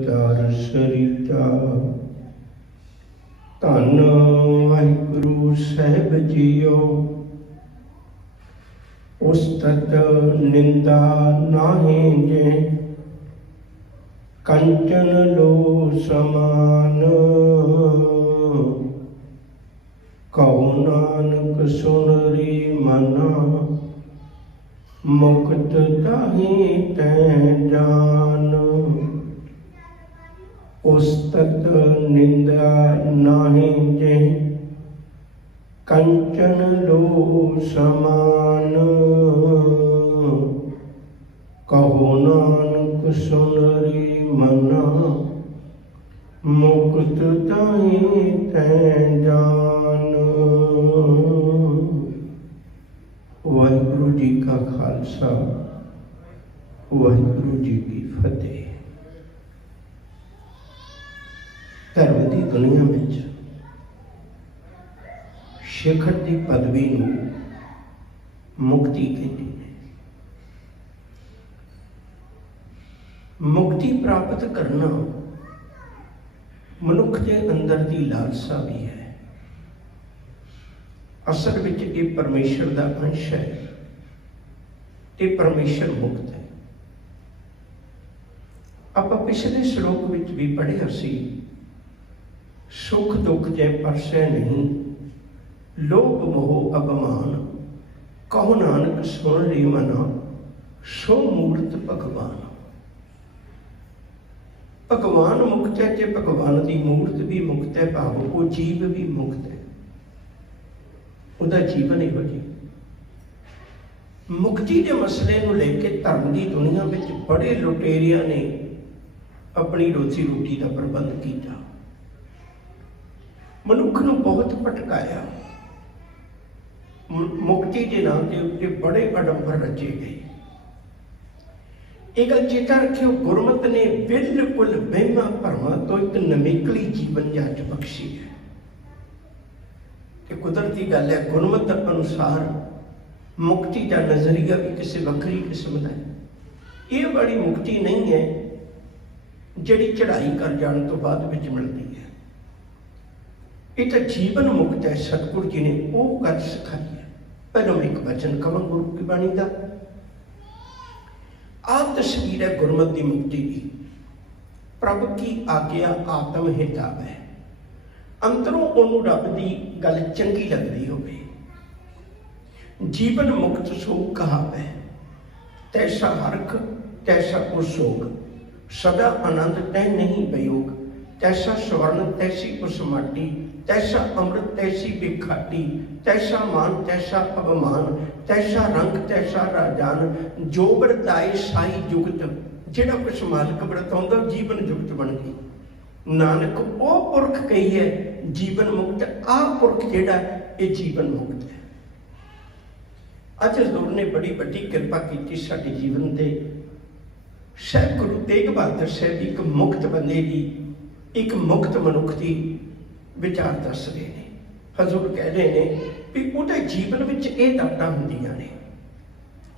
दार सरिता धन वाहिगुरु साहिब जियो उस्तत निंदा नाहि जे कंचन लो समान कहो नानक सुन रे मना मुक्त ताहि तै जान उस्तत निंदा नाहि जे कंचन लो समान कहो नानक सुन रे मना मुक्त ताहि तै जान। वाहिगुरु जी का खालसा वाहिगुरु जी की फतेह। धर्म की दुनिया में शिखर की पदवी नूं मुक्ति कहते हैं। मुक्ति प्राप्त करना मनुख के अंदर की लालसा भी है। असल में ये परमेश्वर का अंश है ते परमेश्वर मुक्त है। आप पिछले श्लोक में भी पढ़िया सी सुख दुख जै परसै नहीं लोभ मोह अभिमान कहो नानक सुन रे मना सो मूर्त भगवान। भगवान मुक्त है ते भगवान की मूर्त भी मुक्त है, भाव वो जीव भी मुक्त है। उदा जीवन ही वही मुक्ति के मसले को लेके धर्म की दुनिया में बड़े लुटेरिया ने अपनी रोजी रोटी का प्रबंध किया, मनुख को बहुत भटकाया। मुक्ति के नाम के उत्ते बड़े आडंबर रचे गए। एक गल चेता रखियो, गुरमत ने बिल्कुल वहमा भरमा तो एक नवेकली जीवन जाच बख्शी है। कि कुदरती गल है, गुरमत अनुसार मुक्ति का नजरिया भी किसी वक्री किस्म का है। ये बड़ी मुक्ति नहीं है जिहड़ी चढ़ाई कर जाने तो बाद विच मिलती है। ये तो जीवन मुक्त है। सतगुरु जी ने वो गल सिखाई है। पहले मैं एक वचन कहां गुरु की बाणी का। आप तस्वीर है गुरमत की मुक्ति की। प्रभु की आज्ञा आत्म हिताब है। अंदरों उन्होंने रब की गल चंगी लग रही हो। जीवन मुक्त सोग कहाव है। तैसा हरख तैसा उसोग सदा आनंद तै नहीं बयोग। तैसा स्वर्ण तैसी उस माटी तैसा अमृत तैसी बिखाटी। तैसा मान तैसा अवमान तैसा रंग तैसा राजान। जो बरताए साई जुगत जिहड़ा कुछ मालिक बरताउंदा जीवन जुगत बन गई। नानक वो पुरख कही है जीवन मुक्त। आ पुरख जिहड़ा ये जीवन मुक्त है। अज हज़ूर ने बड़ी बड़ी कृपा की साडे जीवन से। साहिब गुरु तेग बहादुर साहब एक मुक्त बंदे की एक मुक्त मनुख की विचार दस रहे हैं। हजूर कह रहे हैं भी उहदे जीवन में ये दातां हुंदियां ने।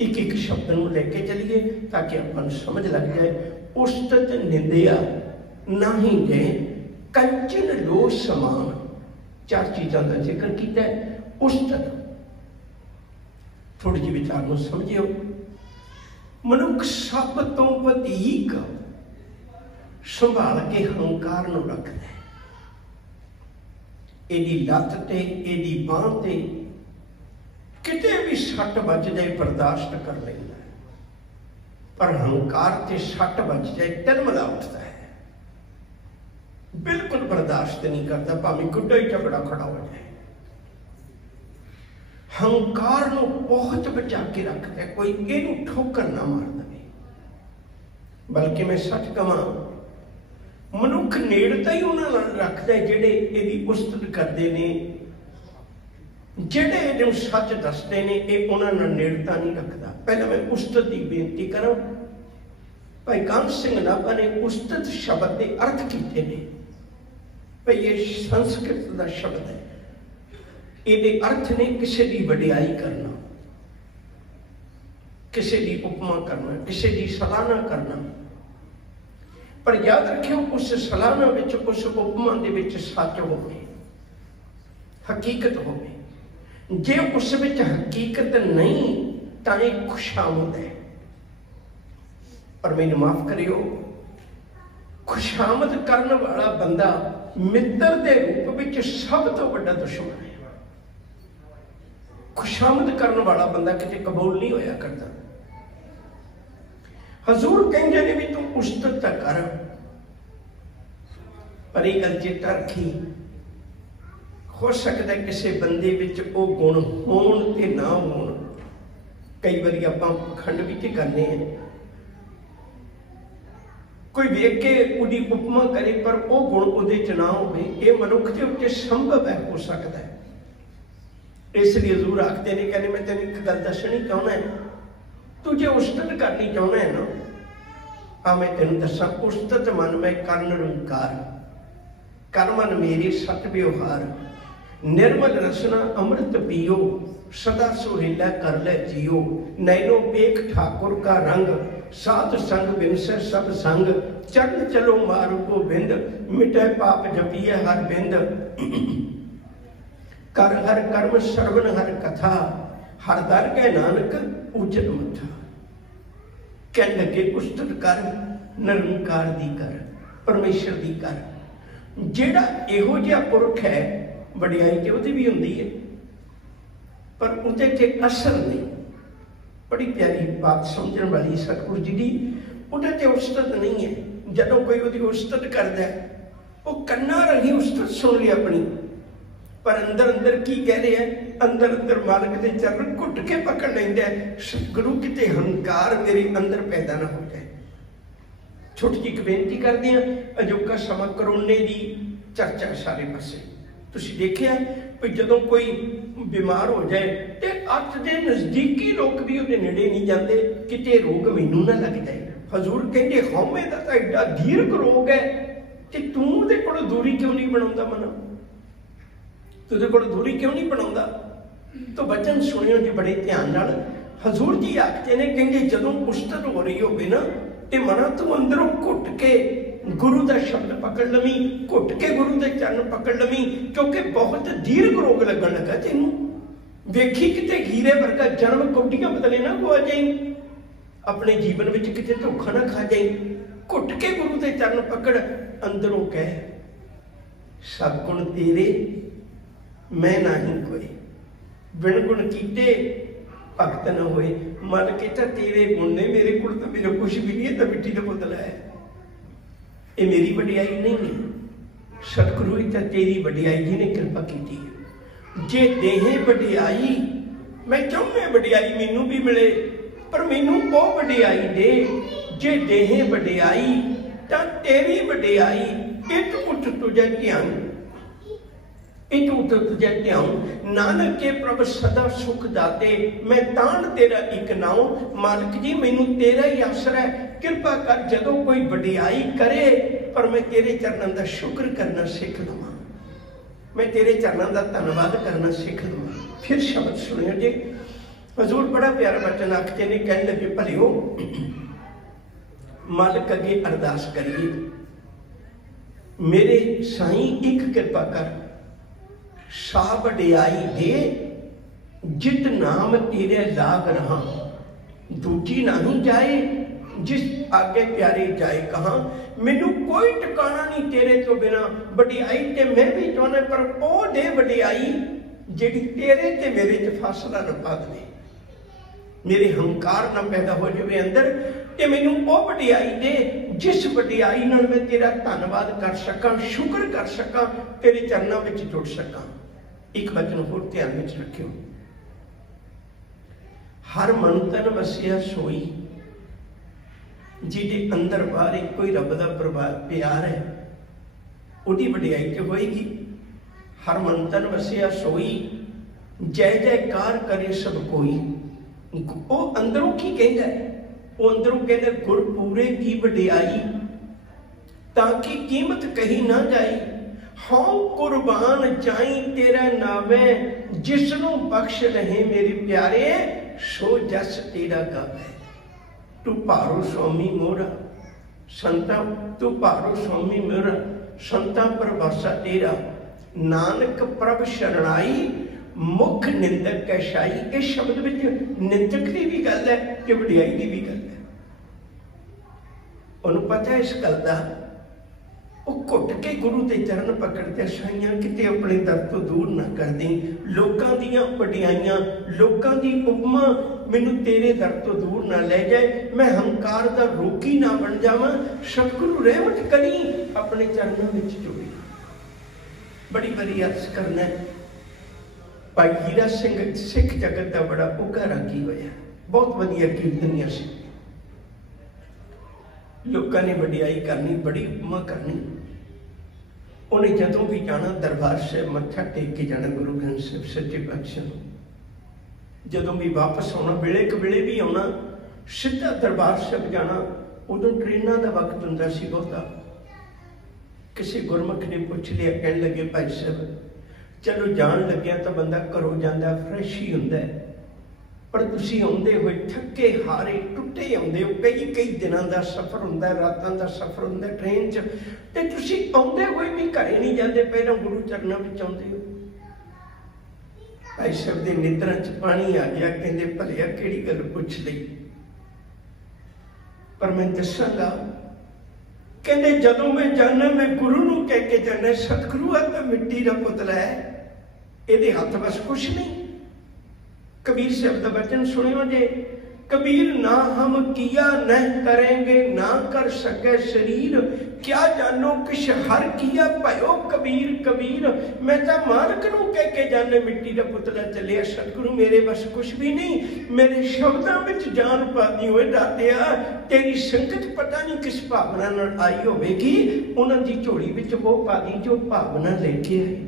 एक एक शब्द नूं लेके चलिए ताकि आपां नूं समझ लग जाए। उस्तत निंदिया नाहि जे कंचन लो समान। चार चीज़ों का जिक्र किया है। उस्तत थोड़ी जी विचार नूं समझियो। मनुख सब तो वधीक संभाल के हंकार नूं रखदा है। एदी लत्त ते एदी बांह ते किते भी सट बज जाए बर्दाश्त कर लेंदा है, पर हंकार ते सट बज जाए तिलमिला उठता है। बिल्कुल बर्दाश्त नहीं करता, भावें गुड्डा ही झगड़ा खड़ा हो जाए। हंकार नूं बहुत बचा के रखता है, कोई इहनूं ठोकर ना मार दे। बल्कि मैं सच कहां मनुख नेड़ता ही उन्होंने रखता है जिहड़े इहदी उस्तत करते हैं, जिहड़े इहनूं सच दसते हैं, ये उन्होंने नेड़ता नहीं रखता। पहले मैं उस्तत की बेनती करा। भाई कान सिंह नाभा ने उस्तत शब्द के अर्थ किए हैं। भाई ये संस्कृत का शब्द है। ये अर्थ ने किसी की वडियाई करना, किसी की उपमा करना, किसी की सराहना करना। पर याद रखियो उस सलाहना विच, उस उपमा दे विच सच होवे, हकीकत होवे। जे उस विच हकीकत नहीं तां इह खुशामद है। पर मैनूं माफ करियो, खुशामद करने वाला बंदा मित्र के रूप में सब तो बड़ा दुश्मन है। खुशामद करने वाला बंदा किते कबूल नहीं होया करता। हजूर कहते ने भी तू उस्तत कर, पर यह गल चेता रखी, हो सकता है किसी बंदे विच वो गुण होण ते ना होण। कई बार आप खंड भी तो करने हैं, कोई वेख के उहदी उपमा करे पर वो गुण उहदे च ना होवे, ये मनुख के उत्ते संभव है, हो सकता है। इसलिए हजूर आखते ने, कहने मैं तेन एक गल दसनी चाहना है, तू जे उस्तत करनी चाहना है ना, आ मैं तेन दसा, उस्तत मन मैं कर निरंकार, कर मन मेरे सत व्यवहार, निर्मल रसना अमृत पियो, सदा सुहेला कर ले जियो, नैनो पेख ठाकुर का रंग, साध संग बिनसे सब संग, चरण चलो मारू को बिंद, मिटे पाप जपिए हर बिंद, कर हर कर्म श्रवण हर कथा, हर दर के नानक उजत मथा। कह लगे उस्तत कर निरंकार दी कर, परमेश्वर दी कर। जेड़ा इहो जिहा पुरख है, वडियाई ते उहदी भी हुंदी है, पर उहदे ते असर नहीं। बड़ी प्यारी बात समझने वाली सतगुरु जी की, उहदे ते उस्तत नहीं है। जदों कोई उहदी उस्तत करदा है, वो कन्ना रही उस्तत सुन ली अपनी, पर अंदर अंदर की कह रहे हैं, अंदर अंदर मालिक के चरण घुट के पकड़ लेंदा है, सतगुरु किते हंकार मेरे अंदर पैदा ना हो जाए। छोटी जी एक बेनती करते हैं, अजोका समा करोने की चर्चा सारे पासे तुसीं देखिया भी जदों कोई बीमार हो जाए तो अत के नज़दीकी लोग भी उहदे नेड़े नहीं जाते, किते रोग मैनू ना लग जाए। हजूर कहते हौमे का तो एडा दीर्घ रोग है, तो तू उहदे कोलों दूरी क्यों नहीं बनाउंदा? मना तुझे को दूरी क्यों नहीं बनाउंदा? तो वचन सुनियो जी बड़े ध्यान नाल। हजूर जी आखते ने, कहेंगे जदों उस्तत हो रही होवे ना, ते मना तू अंदरों घुट के गुरु का शब्द पकड़ लवी, घुट के गुरु के चरण पकड़ लवी, क्योंकि बहुत दीर्घ रोग लगन लगा तेनू। वेखी किते हीरे वर्गा जन्म कौडियां बदले ना गवा जाई, अपने जीवन में किते धोखा ना खा जाई। घुट के गुरु के चरण पकड़, अंदरों कह सदगुण तेरे मैं नहीं कोई, बिन गुण कीते भगत न होए। मन कहता तेरे गुण ने, मेरे को तो मेरे कुछ भी नहीं है, तो मिट्टी का पुतला है। ये मेरी वडियाई नहीं है, सतगुरु ही तो तेरी वडियाई जी ने कृपा की है। जे देहे वडियाई, मैं चाहूँ वडियाई मैनू भी मिले, पर मैनू वो वडियाई दे जे देहे वडियाई, तो तेरी वडियाई इट उठ तुझे ध्यान, इट उठ तुझे ध्यान। नानक के प्रभ सदा सुख दाते, मैं तान तेरा एक नाओ। मालिक जी मैनू तेरा ही आसरा है, कृपा कर जदों कोई वडियाई करे, पर मैं तेरे चरणों का शुक्र करना सीख लवां, मैं तेरे चरणों का धन्यवाद करना सीख लवां। फिर शब्द सुनियो जी, हजूर बड़ा प्यारा वचन आखते ने, कहने लगे भलियो मालिक अगे अरदास करिए, मेरे साईं एक कृपा कर, साह वडियाई दे जित नाम तेरे लाग रहा, दूजी नहीं जाए जिस आगे प्यारे जाए कहाँ। मैनू कोई ठिकाना नहीं तेरे तो बिना, वडियाई ते मैं भी चाहना, पर ओ दे वडियाई जिहड़ी तेरे ते मेरे च फासला न पा दे, मेरे हंकार ना पैदा हो जाए अंदर, ते मैनू ओ वडियाई दे जिस वडियाई नाल मैं तेरा धन्नवाद कर सकां, शुक्र कर सकां, तेरे चरणों में जुड़ सकां। एक वचन होर ध्यान में रखियो, हर मन तन वसिया सोई, जिहदे अंदर बाहर एक कोई रब का प्यार है, उहदी वडियाई ते होएगी। हर मन तन वसिया सोई, जय जयकार करे सब कोई। वो अंदरों की कहता है, वो अंदरों कहता है गुरपूरे की वडियाई, ताकि कीमत कही ना जाए। हाँ कुर्बान जाई तेरा नावे, जिसनों बख्श रहे मेरे प्यारे, सो जस तेरा गावे। तू पारो स्वामी मोरा, संता तू भारो स्वामी मेरा, संता परवासा तेरा, नानक प्रभ शरणाई मुख निंदक कैशाई। इस शब्द में निंदक की भी गल है कि वडियाई की भी गल है। उन्होंने पता है इस गल का, वो घुट के गुरु के चरण पकड़ते साइयां किते अपने दर तो दूर ना कर दी। लोगों दी वडियाइयां, लोगों की उपमा मैनू तेरे दर तो दूर ना ले जाए, मैं हंकार का रोकी ना बन जावां। सतगुरु रहमत करी अपने चरणों में जोड़ी। बड़ी बड़ी अर्ज करना है। भाई हीरा सिंह सिख जगत का बड़ा उगा रागी होया, बहुत वधिया कीर्तनिया सी। लोगों ने वडियाई करनी, बड़ी उपमा करनी। उन्हें जदों भी जाना दरबार साहब मत्था टेक के जाना गुरु ग्रंथ साहब सच्चे पातशाह। जदों भी वापस आना, वेले क वेले भी आना, सीधा दरबार साहब जाना। उदों ट्रेनों का वक्त हुंदा सी बहुता। किसी गुरमुख ने पूछ लिया, कहने लगे भाई साहब चलो जान लग्या तो बंदा घरों जाता फ्रैश ही हुंदा है, पर तुसीं आउंदे होए थके हारे टुटे आउंदे हो। कई कई दिनों का सफ़र हुंदा है, रातां का सफ़र हुंदा है ट्रेन च, ते तुसीं आउंदे होए भी घरे नहीं जाते, पहलों गुरु चरणों में आउंदे हो। भाई साहब के निद्रा च पानी आ गया। कहते भलिया किहड़ी गल पुछ लई, पर मैं दसांगा। कहते जदों मैं जाना मैं गुरु नूं कह के जाना, सतगुरु आ तां मिट्टी का पुतला है, इहदे हथ बस कुछ नहीं। कबीर साहब का वचन सुनियो जे, कबीर ना हम किया न करेंगे ना कर सके शरीर, क्या जानो किश हर किया भयो कबीर कबीर। मैं तो मालक नूं कह के जाने मिट्टी का पुतला चलिया, सतगुरु मेरे बस कुछ भी नहीं। मेरे शब्दों में जान पाती हुए दातिया, तेरी संगत पता नहीं किस भावना नाल आई होवेगी, उन्हां दी झोली विच वो पादी जो भावना लेके आई।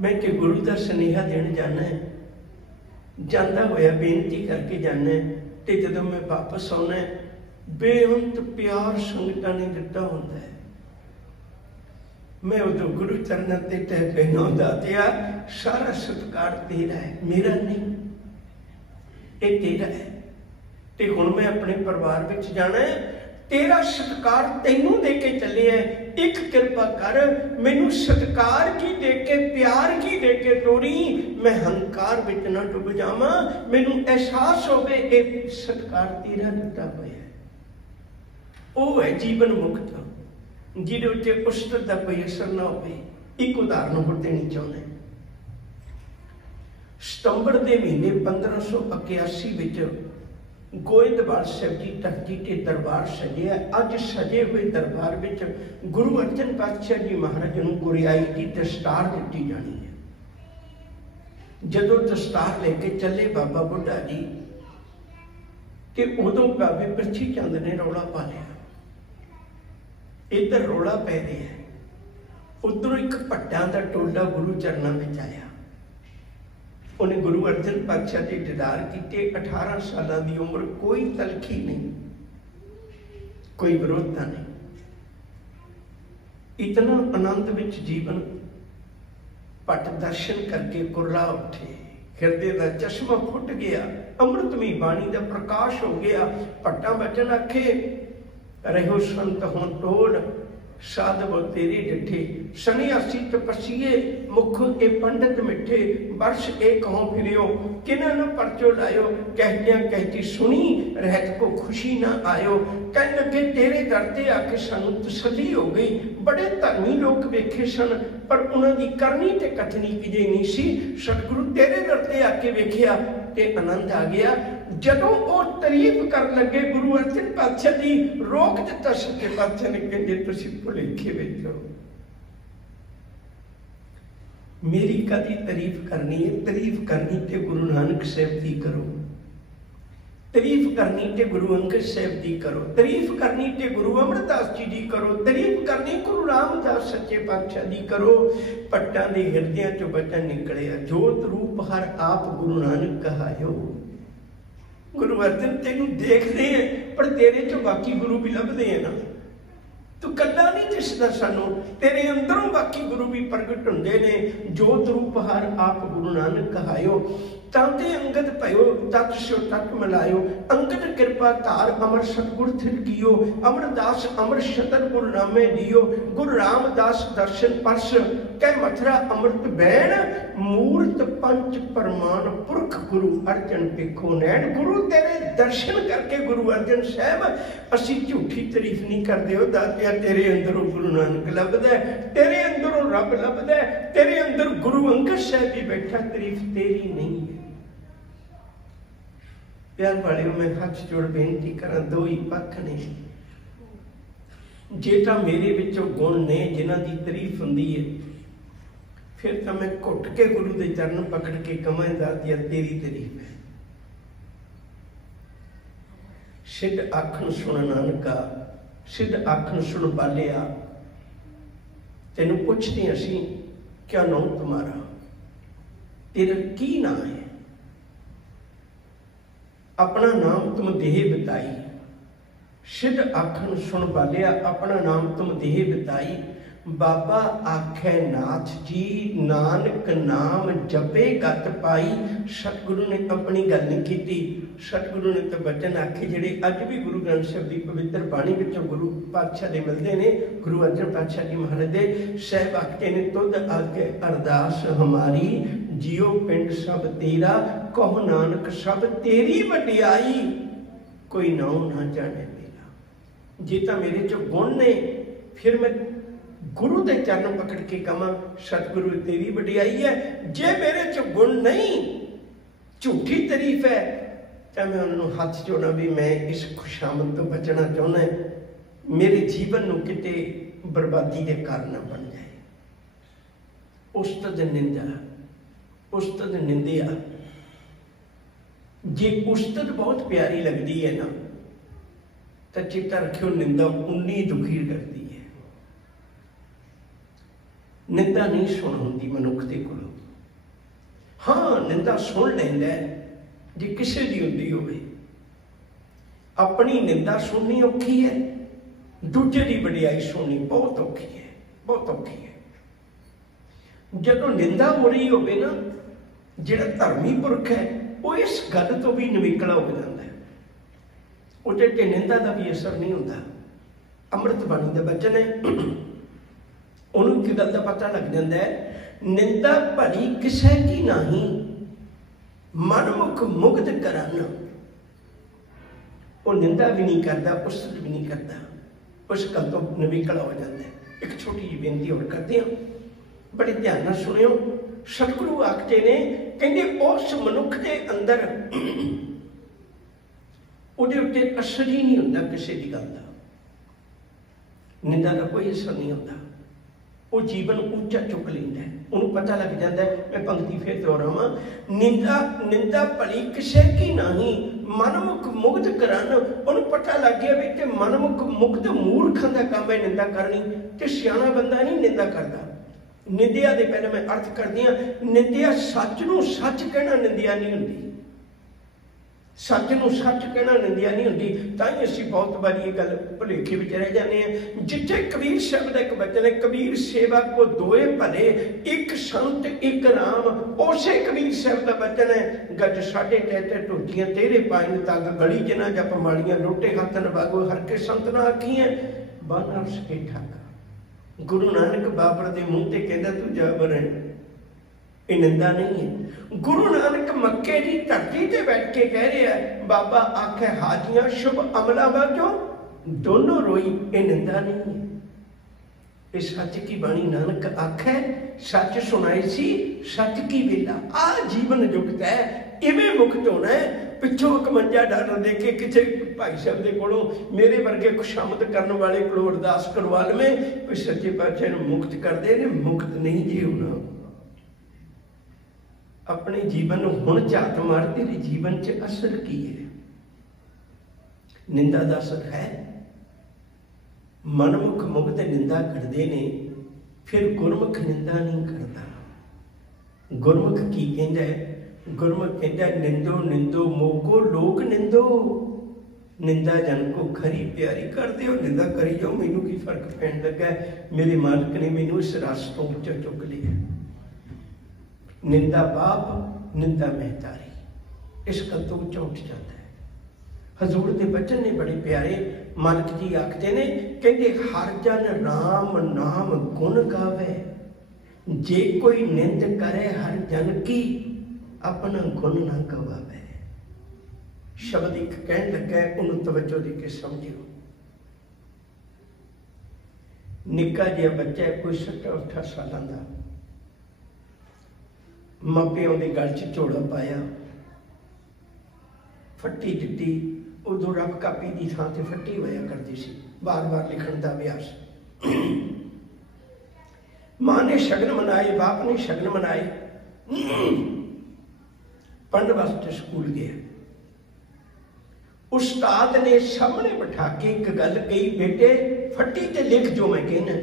मैं कि गुरु का सुनेहा देने जाना है, जाता होया बेनती करके जाना है, तो जदों मैं वापस आना है बेअंत प्यार संगतां ने दिता होंदा है। मैं उदों गुरु चरणों ते टह पैना दातिया, सारा सत्कार तेरा है, मेरा नहीं, ये तेरा है। तो हुण मैं अपने परिवार विच जाना है, तेरा सत्कार तैनू दे के चले है। एक कृपा कर मैनू सत्कार की दे के, प्यार की दे के तोड़ी, मैं हंकार विच ना डुब जावां। मैनू एहसास होवे ये सत्कार तेरा दिता होया है। वो है जीवन मुक्त, जिहदे उत्ते उस्तर दा कोई असर ना होवे। एक उदाहरण होर देनी चाहुंदा। सितंबर के महीने 1581 विच गोइंदवाल साहब की धरती के दरबार सजे। अज सजे हुए दरबार में गुरु अर्जन पातशाह जी महाराज को गुरियाई की दस्तार दी जानी है। जदों दस्तार लेके चले बाबा बुढ़ा जी, कि उदों बाबे पृथ्वी चंद ने रौला पा लिया। इधर रौला पै रहा है, उधरों एक भट्टां दा टोला गुरु चरणों में आया। उन्हें गुरु अर्जन पातशाह के दीदार किए। 18 साल की उम्र, कोई तलखी नहीं, कोई विरोधता नहीं। इतना आनंद विच जीवन। भट्ट दर्शन करके कुरला उठे, हृदय का चश्मा फुट गया, अमृतमयी बाणी का प्रकाश हो गया। भट्टा बचन आखे, रहो संत हों टोल, साधव तेरे डिठे, सन्यासी तपस्सीए मुख ए पंडित मिठे, वर्ष एक हों फिरियो, किना न परचो लायो, कहत्या कहती सुनी रहत को खुशी ना आयो। कह लगे तेरे दर ते आके सानू तसल्ली हो गई। बड़े धर्मी लोग वेखे सन, पर उन्होंने करनी ते कथनी किजे नहीं सी। सतगुरु तेरे दर ते आके वेखिया ते आनंद आ गया। जदों वो तारीफ कर लगे गुरु अर्जन पातशाह जी, रोक दिता सच्चे पातशाह ने, कहते तुसीं भुलेखे विच हो। मेरी कदी तारीफ करनी है? तारीफ करनी तो गुरु नानक साहब की करो, तारीफ करनी तो गुरु अंगद साहब की करो, तारीफ करनी तो गुरु अमरदास जी की करो, तारीफ करनी गुरु रामदास सच्चे पातशाह की करो। पट्टां दे हिरदियां चों वचन निकलिया, जोत रूप हर आप गुरु नानक कहायो। गुरु अर्जन तेनू देखते हैं, पर तेरे चो बाकी गुरु भी लभदे हैं ना। तू कला नहीं दिसदा सानू, तेरे अंदरों बाकी गुरु भी प्रगट हुंदे ने। जोत रूप हर आप गुरु नानक कहायो। तांते अंगद भयो तत् सो तत् मिलायो, अंगद कृपा तार अमर सतगुर थिरकियो, अमरदास अमर शतर गुरु नामे दियो, गुरु रामदास दर्शन परस कै मथुरा अमृत बैण, मूर्त पंच परमान पुरख गुरु अर्जन पिखो नैन। गुरु तेरे दर्शन करके गुरु अर्जन साहब असी झूठी तारीफ नहीं करते हो दातिया, तेरे अंदरों गुरु नानक लभदा, तेरे अंदरों रब लभदा, तेरे अंदर गुरु अंगद साहब भी बैठा, तारीफ तेरी नहीं है। प्यार वाले मैं हाथ जोड़ बेनती करा, दो ही पक्ष ने, जे तो मेरे विचों गुण ने जिन्हां दी तारीफ हुंदी है, फिर तो मैं घुट के गुरु के चरण पकड़ के कमां दातिया तेरी तारीफ है। सिद्ध आखन सुन नानका, सिद्ध आखन सुन बालिया, तेनू पुछते असी क्या नाम तुम्हारा, तेरा की नाम है, अपना नाम तुम देह बताई। सिद्ध आखन सुन बालिया, अपना नाम तुम देह बताई। बाबा आखे नाथ जी, नानक नाम जपे गत पाई। सतगुरु ने अपनी गल नहीं की, सतगुरु ने तो वचन आखे जिहड़े अज भी गुरु ग्रंथ साहिब की पवित्र बाणी विचों गुरु पातशाह दे मिलते हैं। गुरु अर्जन पातशाह जी महाराज दे साहिब आखते ने, तुद आगे अरदास हमारी, जियो पिंड सब तेरा, कहो नानक सब तेरी वडियाई, कोई नाम ना जाने मेरा। जे तो मेरे चो गुण ने, फिर मैं गुरु के चरण पकड़ के कमा सतगुरु तेरी वडियाई है। जे मेरे चो गुण नहीं, झूठी तारीफ है, तो मैं उन्होंने हाथ जोड़ा भी मैं इस खुशामद तो बचना चाहना, मेरे जीवन को किते बर्बादी के कारण बन जाए। उस्तद निंदा, उस्तद निंदिया, जे उस्तद बहुत प्यारी लगती है ना, तो चिट्टा रखियो निंदा उन्नी दुखी करती है। निंदा नहीं सुन होंगी मनुख के कोलों। हाँ, निंदा सुन लेंदा जे किसी की होंदी होवे। अपनी निंदा सुननी औखी है, दूजे की वडियाई सुननी बहुत औखी है, बहुत औखी है। जदों निंदा हो रही होवे ना, जिहड़ा धर्मी पुरख है वो इस गल तो भी नविकला हो जाता है, उहदे ते निंदा का भी असर नहीं होता। अमृत बाणी का वचन है, उन्होंने एक गल का पता लग जाता है, निंदा भली किसे की नहीं, मनमुख मुग्ध करन। वो निंदा भी नहीं करता, उस्तत भी नहीं करता, उस गल तो नविकला हो जाता है। एक छोटी जी बेनती और करते हैं, बड़े ध्यान नाल सुनियो। सतगुरु आखते ने, कहते उस मनुख के अंदर उहदे उत्ते असर ही नहीं होता किसी की गल का, निंदा का कोई असर नहीं होता। वो जीवन ऊंचा चुक लेंदा है, उन्हें पता लग जाता है। मैं पंक्ति फिर दोहरावां, निंदा निंदा भली किसे की नहीं, मनमुख मुग्ध करन। उन्हें पता लग गया भी कि मनमुख मुग्ध मूर्खां दा काम है निंदा करनी, ते सियाणा बंदा नहीं निंदा करता। निंदिया दे पहले मैं अर्थ कर दिया, निंदिया सच नूं सच कहना निंदिया नहीं हुंदी, सच नूं सच कहना निंदिया नहीं हुंदी। तां ही असीं बहुत बारी ये गल भुलेखे विच रह जाते हैं। जिथे कबीर शब्द एक वचन है, कबीर सेवा को दोए भले, एक संत एक राम। उसे कबीर शब्द का वचन है, गज साढ़े तैते टोटियां तेरे पाइन तग, गली जिना जप माड़ियां लोटे हाथ नवागो, हर के संत ना आखियां बन अर्श के ठग। गुरु नानक बाबर के मुंह से कहता तू जाबर है, ये निंदा नहीं है। गुरु नानक मक्के की धरती से बैठ के कह रहा है, बाबा आखे हाजियां शुभ अमला बाजो दोनों रोई, ये निंदा नहीं है। ये सच की बाणी नानक आखे, सच सुनाई सी सच की वेला। आ जीवन जुगत है, इवें मुक्त होना है। पिछों एक मंजा डर दे के किसी भाई साहब के कोलों मेरे वर्गे खुशामद करने वाले को अरदास करवा लवें कोई सच्चे पातशाह मुक्त कर दे, मुक्त नहीं जी होना। अपने जीवन हुण झात मार, तेरे जीवन च असर की है? निंदा का असर है? मनमुख मुग्ध निंदा करते ने, फिर गुरमुख निंदा नहीं करता। गुरमुख की कहता है? गुरमुख कहता है, निंदो निंदो मोगो लोक निंदो, निंदा जन को खरी प्यारी कर दो। निंदा करी जाओ, मैनू की फर्क पैन लगा, मेरे मालिक ने मैनू इस रास तो उच्चा चुक लिया। निंदा पाप, निंदा महतारी, इस गल तो उच्चा उठ जाता है। हजूर के बचन ने बड़े प्यारे, मालिक जी आखते ने, कहते हर जन राम नाम गुण गावे, जे कोई निंद करे हर जन की, अपना गुण ना गवावे। शब्द एक कहन लगा, उन्होंने तवज्जो दे के समझियो। निक्का जिहा बच्चा है, कोई 7-8 सालों का, मापियों के गल च झोला पाया, फट्टी दिती, उदों रब कापी की थां ते फट्टी होया करती सी, बार बार लिखण का अभ्यास। मां ने शगन मनाए, बाप ने शगन मनाए, पढ़ने वास्ते स्कूल गया। उस्ताद ने सामने बिठा के एक गल कही, बेटे फट्टी ते लिख जो मैं कहना।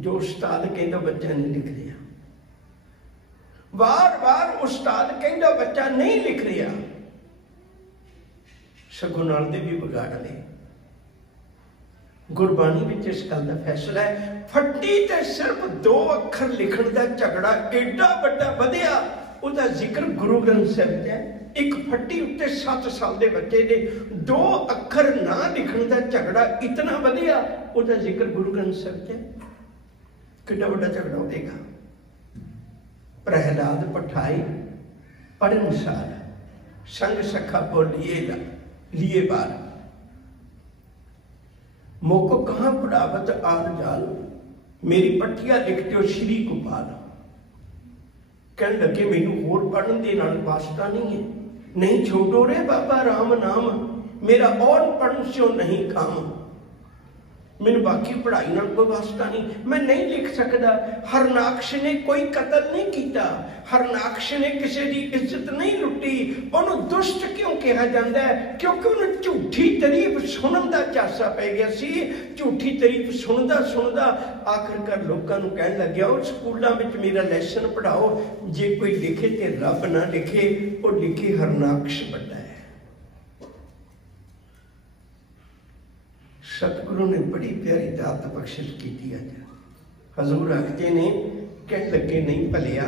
जो उस्ताद कहता बच्चा नहीं लिख रहा, बार बार उस्ताद कहता बच्चा नहीं लिख रहा, सगों नाल दे भी बिगाड़ ले। गुरबानी में इस गल का फैसला है, फट्टी ते सिर्फ 2 अखर लिखण का झगड़ा एडा बड़ा वधिया, उसका जिक्र गुरु ग्रंथ साहिब च है। एक फट्टी उत्ते 7 साल के बच्चे ने 2 अखर ना लिखण का झगड़ा इतना वधिया, उसका जिक्र गुरु ग्रंथ साहिब च है। कितना बड़ा झगड़ा होगा। प्रहलाद पठाई पढ़न सार, संग सखा बोलिए लिए बार, मोको कहाँ पढ़ावत आल जाल, मेरी पट्टिया लिखते हो श्री गोपाल। कहने लगे मैनू होर पढ़न दे नाल वास्ता नहीं है, नहीं छोड़ो रे बाबा राम नाम, मेरा और पढ़न से नहीं काम, मैनू बाकी पढ़ाई नाल कोई वास्ता नहीं, मैं नहीं लिख सकता। हरनाक्ष ने कोई कतल नहीं किया, हरनाक्ष ने किसी की इज्जत नहीं लुटी, उन्होंने दुष्ट क्यों कहा जाता है? क्योंकि उन्हें झूठी तारीफ सुनने का चासा पै गया सी। झूठी तारीफ सुनता सुनता आखिरकार लोगों को कहन लग गया, स्कूलों में मेरा लैसन पढ़ाओ, जे कोई लिखे तो रब ना लिखे, वो लिखे हरनाक्ष बड़ा है। सतगुरु ने बड़ी प्यारी दात बख्शिश की थी। अज हजूर आखते ने, कह लगे नहीं भलिया,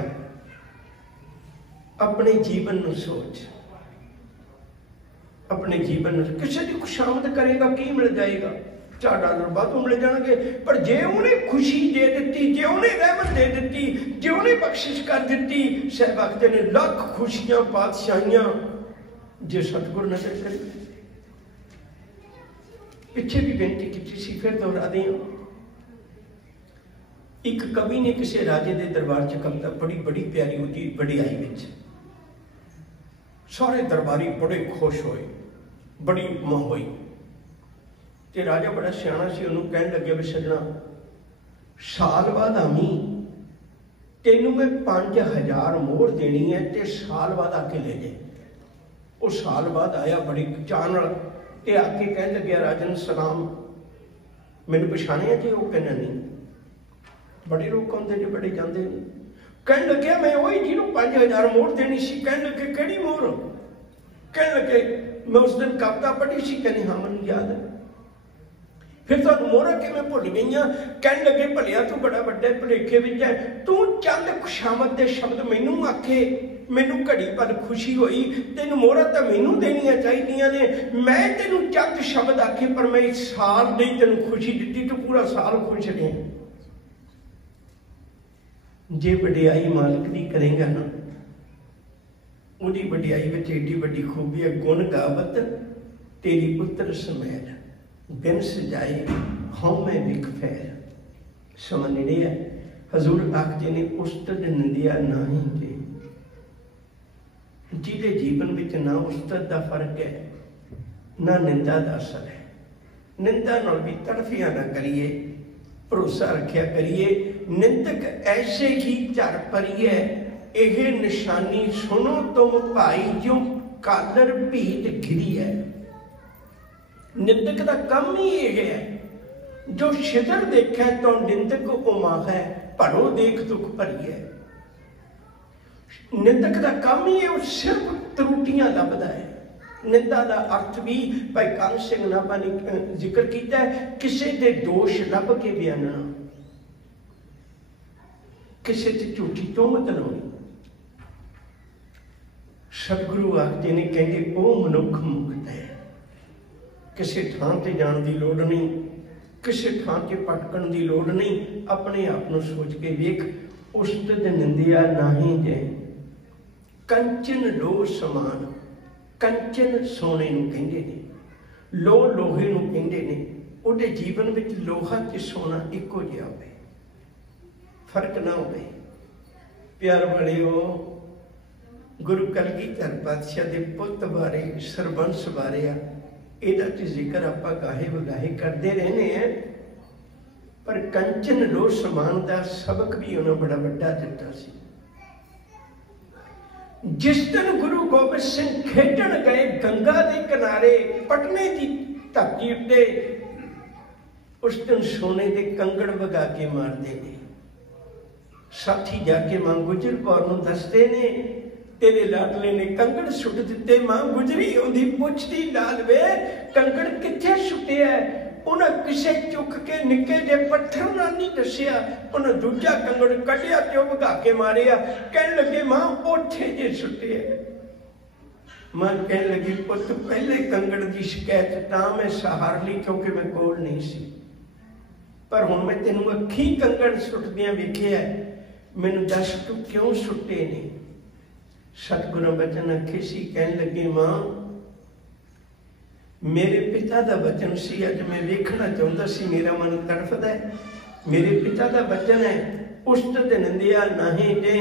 अपने जीवन में सोच, अपने जीवन में किसी की खुशामद करेगा की मिल जाएगा, $4 वाधू मिल जाएंगे, पर जे उन्हें खुशी दे दी, जे उन्हें रहमत दे दी, जे उन्हें बख्शिश कर दी, साहब आखते ने लख खुशियां बादशाहियां जे सतगुरु नजर करे। पिछे भी बेनती की सी, फिर दोहरा दें। एक कवि ने किसी राजे के दरबार च कविता पढ़ी, बड़ी प्यारी होती वडियाई विच, सारे दरबारी बड़े खुश होए, बड़ी मां हुई। ते राजा बड़ा सियाना सी, उन्होंने कहन लगे भी सजना साल बाद आवी, तेनू मैं 5000 मोहर देनी है, ते साल बाद आके ले जाए। वो साल बाद आया बड़ी चाह ते आके कह लगे राजन सलाम, मैनू पछाणिया जी? वो कहना नहीं, बड़े लोग आते जो बड़े जाते नहीं। कह लगे मैं वही जिन्होंने 5000 मोहर देनी सी। कह लगे केड़ी मोहर? कह लगे मैं उस दिन कविता पढ़ी सी। कहनी हाँ मैं याद है। फिर तो मोहरा कि मैं भुल गई। कह लगे भलिया तू बड़ा बड़े भुलेखे विच है, तू चंद खुशामद के शब्द मैनू आखे, मैनू घड़ी भर खुशी हुई, तेन मोहरा तो मैनू देनिया चाहिए ने, मैं तेनू चंद शब्द आखे पर मैं इस साल नहीं तेन खुशी दी, तो पूरा साल खुश रहे। जे वडियाई मालिक दी करेगा ना, उहदी वडियाई विच एडी वड्डी खूबी है, गुण गावत तेरी पुत्र समैल, बिन सजाए हौमे विख फैल। समझ नहीं है। हजूर आखते ने उस्तद निंदिया ना ही जे, जिहदे जीवन में ना उस्तद का फर्क है ना निंदा का असर है। निंदा नाल भी तड़फिया ना करिए, भरोसा रखिया करिए। निंदक ऐसे ही झर परिए, यह निशानी सुनो तुम भाई जो कालर भीत घिरी है। निंदक का काम ही यह है, जो शिदर देखे तो निंदक उमा है, भरो देख दुख भरी है। निंदक का काम ही है, सिर्फ त्रुटियां लभदा है। निंदा का अर्थ भी भाई कान सिंह नाभा ने जिक्र किया है, किसी के दोष लभ के बयानना, किसी से झूठी तोहमत लाउणी। सतगुरु आखते ने, कहते वो मनुख मुक्त है, किसी थां ते जाण दी लोड़ नहीं, किसी थां ते भटकण दी लोड़ नहीं। अपने आप नूं सोच के वेख, उस्तत निंदिया नाही जै, कंचन लो समान। कंचन सोने नूं कहंदे ने, लो लोहे नूं कहंदे ने। उहदे जीवन विच लोहा ते सोना इक्को जिहा होवे, फर्क ना होवे। प्यार वालिओ, गुरु कलगीधर पातशाह दे पुੱਤ बारे, सरबंस बारे आ, इहदा ते जिक्र आपां गाहे वगाहे करते रहने हैं, पर कंचन लो समान का सबक भी उन्हें बड़ा वड्डा दिता सी। जिस दिन गुरु गोबिंद सिंह खेडण गए गंगा के किनारे पटने की धरती उत्ते, उस दिन सोने के कंगड़ वगा के मारते ने। साथी जाके मां गुजर कौर नूं दसदे ने, तेरे लाडले ने कंगड़ सुट दिते। मां गुजरी उहदी पुछदी, लाल वे कंगड़ कित्थे सुटिया? उन्हें किसे चुक के निके जे पत्थर नाल नहीं दसिया, उन्हें दूजा कंगड़ कढ़िया ते भगा के मारिया। कहन लगे मां ओथे जे सुटिया। मां कहन लगी पुत पहले कंगड़ की शिकायत तां मैं सहार ली क्योंकि मैं कोल नहीं सी, पर हुण मैं तेनू अखी कंगड़ सुटदियां वेखिया, मैनू दस तू क्यों सुटे ने? सतगुरु बचन आखे सी, कहन लगे मां मेरे पिता का वचन सी, अज मैं वेखना चाहता सी, मेरा मन तड़फदा है। मेरे पिता का वचन है, उस्तत निंदिया नाहीं जे,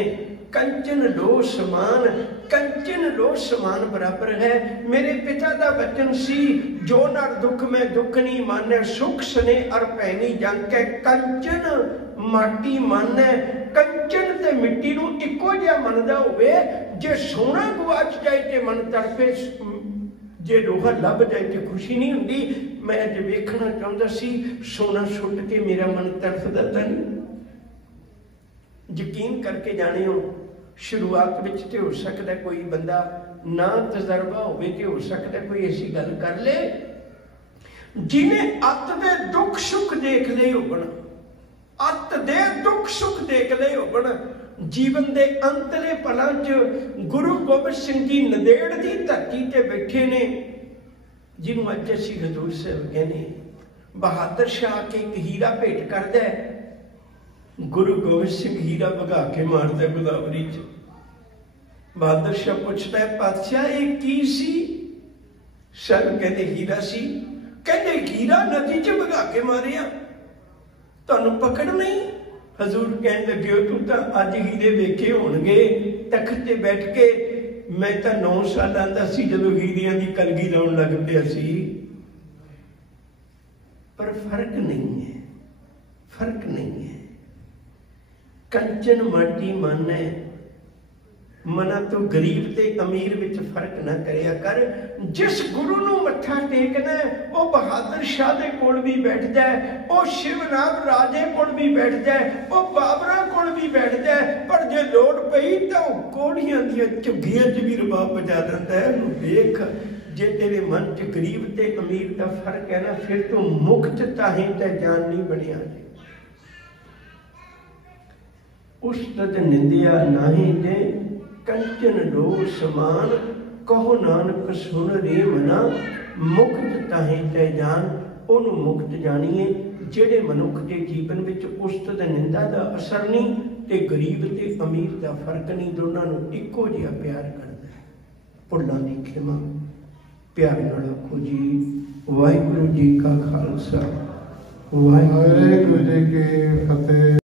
कंचन लो समान। कंचन लो समान बराबर है। मेरे पिता का वचन सी, जो नर दुख में दुख नहीं माने, सुख सने अर पैनी जाके। कंचन माटी माने, कंचन ते मिट्टी नूं इक्को जिहा मनदा होवे। जे सोना गवाच जाए ते मन तड़पे, जे लोहा लभ जाए तो खुशी नहीं होंदी। मैं अज वेखना चाहता सी, सोना सुट के मेरा मन तड़फदा तां नहीं। यकीन करके जाने हो, शुरुआत विच ते हो सकता कोई बंदा ना तजर्बा होवे, ते हो सकता कोई ऐसी गल कर ले जिन्हें अत दे दुख सुख देख ले होण, अत दे दुख सुख देख ले होण। जीवन के अंतले पलों च गुरु गोबिंद सिंह जी नदेड़ की धरती ते बैठे ने, जिन्होंने अज असीं हजूर साहब कहने। बहादुर शाह के एक हीरा भेंट करदा है, गुरु गोबिंद सिंह हीरा भगा के मारदा गोदावरी च। बहादुर शाह पूछता है, पातशाह ये की सी? साहब कहते हीरा सी। कहते हीरा नदी च भगा के मारिया, तुहानूं पकड़ नहीं? हजूर कहन लगे हो, तू तो अज हीरे वेखे होणगे तख्त ते बैठ के, मैं तो 9 साल दा सी जदों हीरियां दी कलगी लाउण लग पिया सी। पर फर्क नहीं है, फर्क नहीं है। कंचन माटी मन है, मना तो गरीब ते अमीर विच फर्क ना करिया कर। जिस गुरु नूं मत्था टेकना वो बहादुर शाह दे कोल भी बैठदा है, वो शिवनाथ राजे कोल भी बैठदा है, वो बाबरा कोल भी बैठदा है। पर जे लोड़ पई तां कोड़ियां दी झुग्गियां च भी रबाब बजा दिंदा है। वेख, जे तेरे मन च गरीब ते अमीर का फर्क है ना, फिर तू मुक्त ताहीं ते जान नहीं बनिया। उस्तत निंदिया नाही जे, कंचन लो समान। कहो नानक सुन रे मना, मुक्त ताहीं तै जान। उन्हों मुक्त जानिए जेड़े मनुख के जीवन में उस्तत निंदा का असर नहीं, ते गरीब ते अमीर का फर्क नहीं, दोनों को इक्को जिहा प्यार करता है। भुल्लां दी खिमा प्यार नाल आखो जी। वाहिगुरू जी का खालसा, वाहिगुरू जी की